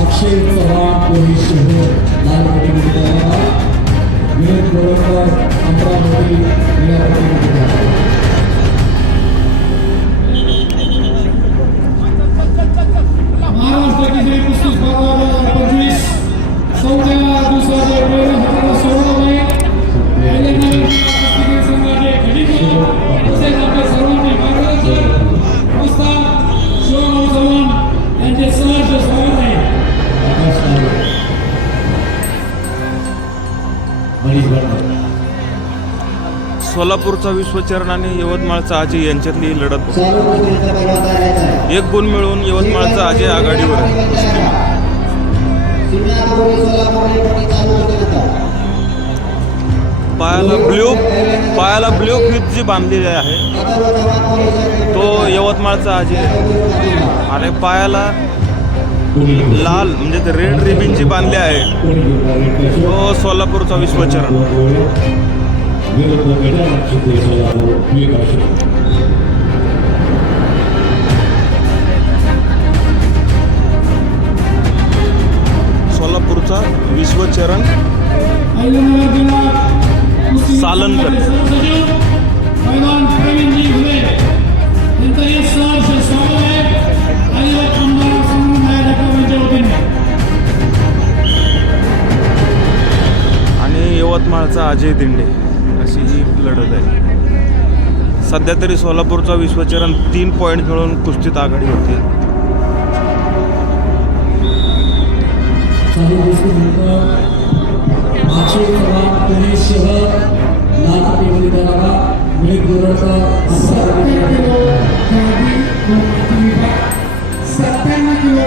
अक्षय चव्हाण कोणी शहर लाल विनोद गोळकर अमरावती सोलापूरचा विश्वचरण आणि यवतमाळचा अजय यांच्यातली लढत एक गुण मिळवून यवतमाळचा अजय आघाडीवर आहे. पायाला ब्ल्यू पायाला ब्ल्यू क्लिप जी बांधलेली आहे. तो यवतमाळचा अजय आणि पायाला लाल म्हणजे ते रेड रिबिन जी बांधली आहे तो सोलापूरचा विश्वचरण सोलापूरचा विश्वचरण अहिल्यानगर जिल्हा कुस्ती सालनकर. सहसचिव मैदान आणि यवतमाळचा अजय दिंडे अशी ही लढत आहे. सध्या तरी सोलापूरचा विश्वचरण तीन पॉईंट मिळून कुस्तीत आघाडी होती. सत्त्याण्णव किलो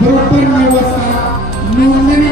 बरोबर नऊ वाजता नोंदणी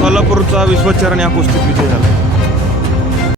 सोलापूरचा विश्वचरण या कुस्तीत विजय झाला.